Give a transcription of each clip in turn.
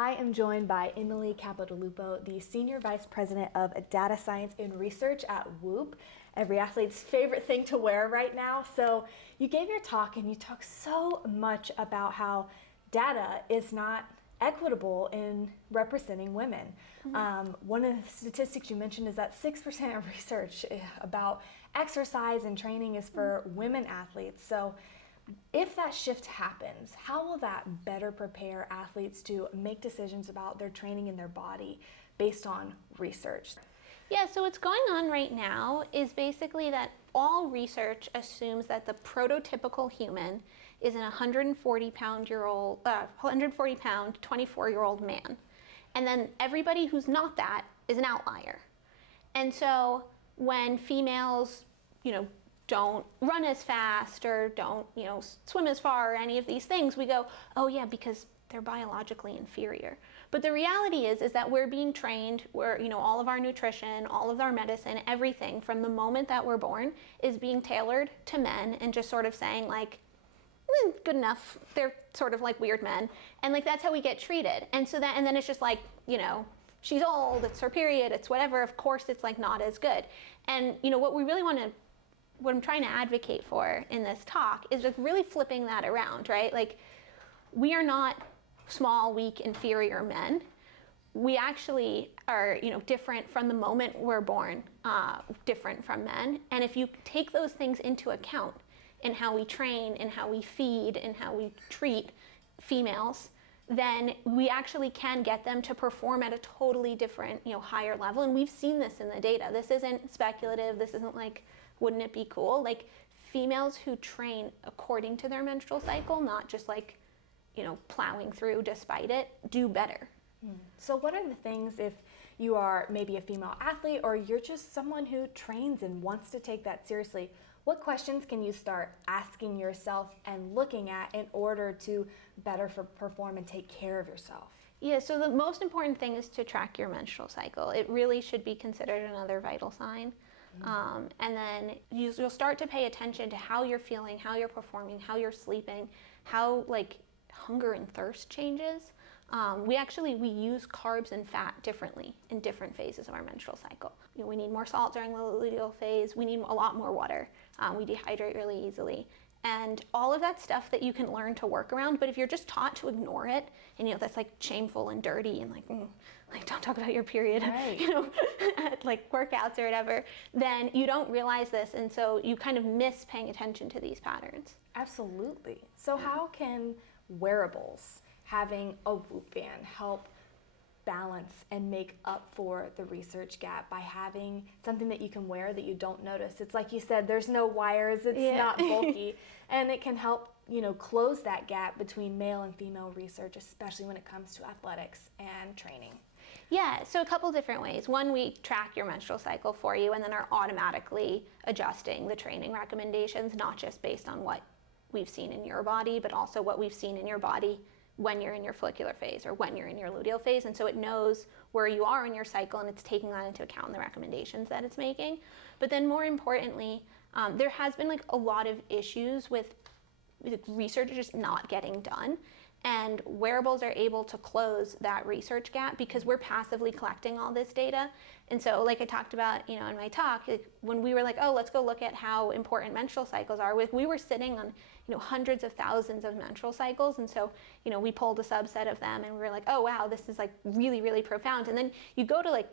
I am joined by Emily Capodilupo, the Senior Vice President of Data Science and Research at Whoop, every athlete's favorite thing to wear right now. So you gave your talk and you talked so much about how data is not equitable in representing women. One of the statistics you mentioned is that 6% of research about exercise and training is for women athletes. So if that shift happens, how will that better prepare athletes to make decisions about their training and their body based on research? Yeah, so what's going on right now is basically that all research assumes that the prototypical human is an 140 pound, 24-year-old man. And then everybody who's not that is an outlier. And so when females, don't run as fast or don't, swim as far or any of these things, we go, oh yeah, because they're biologically inferior. But the reality is that we're being trained, all of our nutrition, all of our medicine, everything from the moment that we're born is being tailored to men and just sort of saying like, good enough. They're sort of like weird men. And like, that's how we get treated. And then it's just like, she's old, it's her period, it's whatever. Of course, it's like not as good. And what I'm trying to advocate for in this talk is just really flipping that around, right? Like, we are not small, weak, inferior men. We actually are, different from the moment we're born, different from men. And if you take those things into account in how we train, in how we feed, in how we treat females, then we actually can get them to perform at a totally different, higher level. And we've seen this in the data. This isn't speculative. This isn't like, wouldn't it be cool? Like, females who train according to their menstrual cycle, not just like, plowing through despite it, do better. So what are the things, if you are maybe a female athlete or you're just someone who trains and wants to take that seriously, what questions can you start asking yourself and looking at in order to better perform and take care of yourself? Yeah, so the most important thing is to track your menstrual cycle. It really should be considered another vital sign. And then you'll start to pay attention to how you're feeling, how you're performing, how you're sleeping, how hunger and thirst changes. We use carbs and fat differently in different phases of our menstrual cycle. We need more salt during the luteal phase. We need a lot more water. We dehydrate really easily. And all of that stuff that you can learn to work around, but if you're just taught to ignore it, and that's like shameful and dirty and like don't talk about your period, right. at like workouts or whatever, then you don't realize this, and so you kind of miss paying attention to these patterns. Absolutely. So how can wearables, having a Whoop band, help balance and make up for the research gap by having something that you can wear that you don't notice? It's like you said, there's no wires, it's not bulky, and it can help close that gap between male and female research, especially when it comes to athletics and training. Yeah, so a couple different ways. One, we track your menstrual cycle for you and then are automatically adjusting the training recommendations, not just based on what we've seen in your body, but also what we've seen in your body when you're in your follicular phase or when you're in your luteal phase. And so it knows where you are in your cycle and it's taking that into account in the recommendations that it's making. But then more importantly, there has been a lot of issues with research just not getting done. And wearables are able to close that research gap because we're passively collecting all this data. And so like I talked about, in my talk, when we were like, oh, let's go look at how important menstrual cycles are, we were sitting on, hundreds of thousands of menstrual cycles. And so, we pulled a subset of them and we were like, oh, wow, this is really, really profound. And then you go to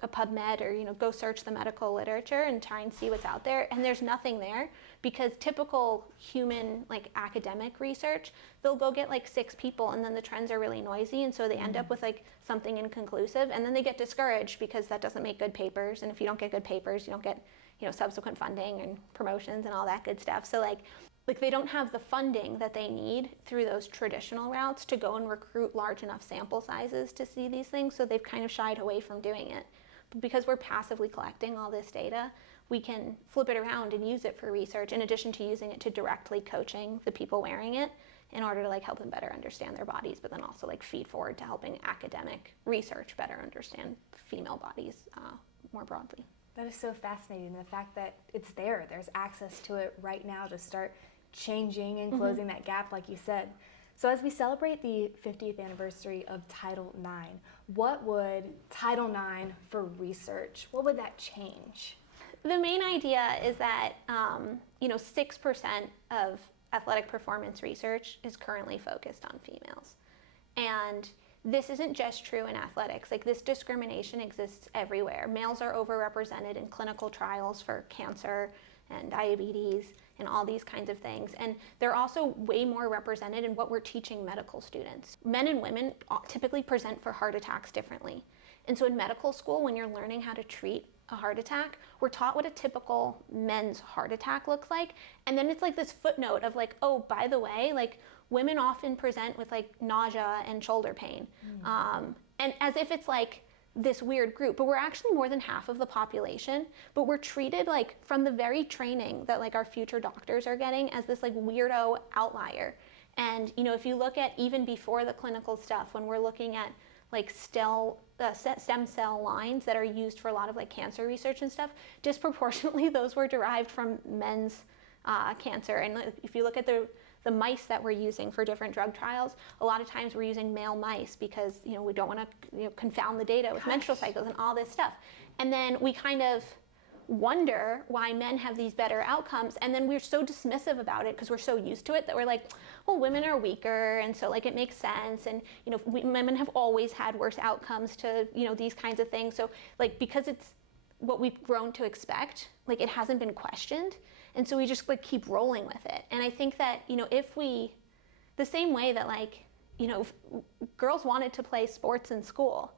a PubMed or, go search the medical literature and try and see what's out there. And there's nothing there because typical human, academic research, they'll go get 6 people and then the trends are really noisy. And so they end up with something inconclusive. And then they get discouraged because that doesn't make good papers. And if you don't get good papers, you don't get, subsequent funding and promotions and all that good stuff. So they don't have the funding that they need through those traditional routes to go and recruit large enough sample sizes to see these things. So they've kind of shied away from doing it. But because we're passively collecting all this data, we can flip it around and use it for research in addition to using it to directly coaching the people wearing it in order to help them better understand their bodies, but then also feed forward to helping academic research better understand female bodies more broadly. That is so fascinating. The fact that it's there's access to it right now to start changing and closing that gap, like you said. So as we celebrate the 50th anniversary of Title IX, what would Title IX for research, what would that change? The main idea is that 6% of athletic performance research is currently focused on females. And this isn't just true in athletics. Like, this discrimination exists everywhere. Males are overrepresented in clinical trials for cancer and diabetes and all these kinds of things. And they're also way more represented in what we're teaching medical students. Men and women typically present for heart attacks differently. And so in medical school, when you're learning how to treat a heart attack, we're taught what a typical men's heart attack looks like. And then it's like this footnote of like, oh, by the way, like, women often present with like nausea and shoulder pain. And as if it's like this weird group, but we're actually more than half of the population, but we're treated like from the very training that like our future doctors are getting as this like weirdo outlier. And if you look at even before the clinical stuff, when we're looking at like stem cell lines that are used for a lot of like cancer research and stuff, disproportionately those were derived from men's cancer. And if you look at the mice that we're using for different drug trials, a lot of times we're using male mice because we don't want to confound the data with menstrual cycles and all this stuff. And then we kind of wonder why men have these better outcomes, and then we're so dismissive about it because we're so used to it that we're like, well, women are weaker, and so like it makes sense, and women have always had worse outcomes to these kinds of things. So like, because it's what we've grown to expect, like it hasn't been questioned. And so we just like keep rolling with it. And I think that, if we, the same way that like, girls wanted to play sports in school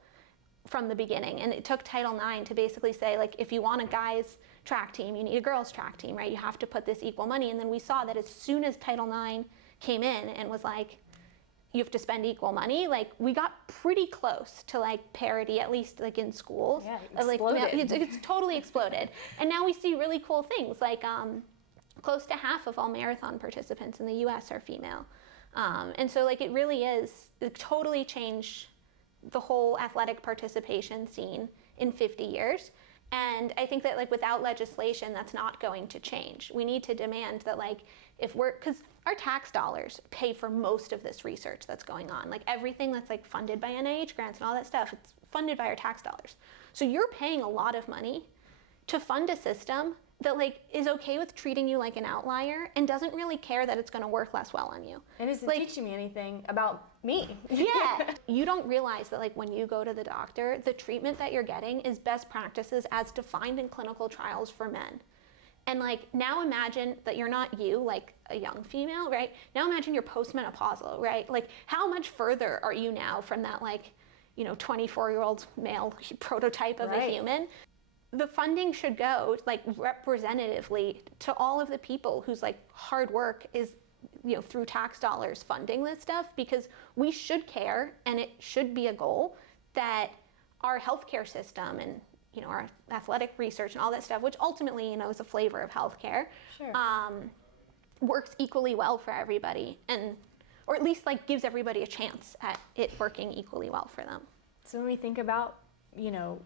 from the beginning, and it took Title IX to basically say, like, if you want a guys track team, you need a girls track team, right? You have to put this equal money. And then we saw that as soon as Title IX came in and was like, you have to spend equal money, like we got pretty close to like parity, at least like in schools. Yeah, it's totally exploded. And now we see really cool things like close to half of all marathon participants in the US are female. And so like it really is, it totally changed the whole athletic participation scene in 50 years. And I think that like without legislation, that's not going to change. We need to demand that like, because our tax dollars pay for most of this research that's going on. Like everything that's like funded by NIH grants and all that stuff, it's funded by our tax dollars. So you're paying a lot of money to fund a system that like is okay with treating you like an outlier and doesn't really care that it's going to work less well on you. It isn't like, teaching me anything about me. Yeah. You don't realize that like when you go to the doctor, the treatment that you're getting is best practices as defined in clinical trials for men. And like, now imagine that you're not you, like a young female, right? Now imagine you're postmenopausal, right? Like, how much further are you now from that like, 24-year-old male prototype of a human? The funding should go like representatively to all of the people whose like hard work is, through tax dollars funding this stuff, because we should care, and it should be a goal that our healthcare system and our athletic research and all that stuff, which ultimately, is a flavor of healthcare, sure. Works equally well for everybody, or at least like gives everybody a chance at it working equally well for them. So when we think about,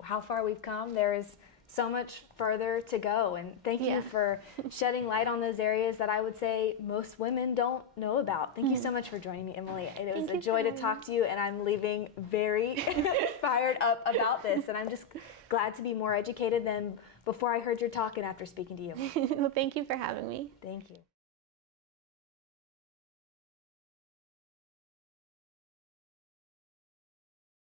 how far we've come, there is so much further to go. And thank you for shedding light on those areas that I would say most women don't know about. Thank you so much for joining me, Emily. It was a joy to talk to you, and I'm leaving very fired up about this. And I'm just glad to be more educated than before I heard your talk and after speaking to you. Well, thank you for having me. Thank you.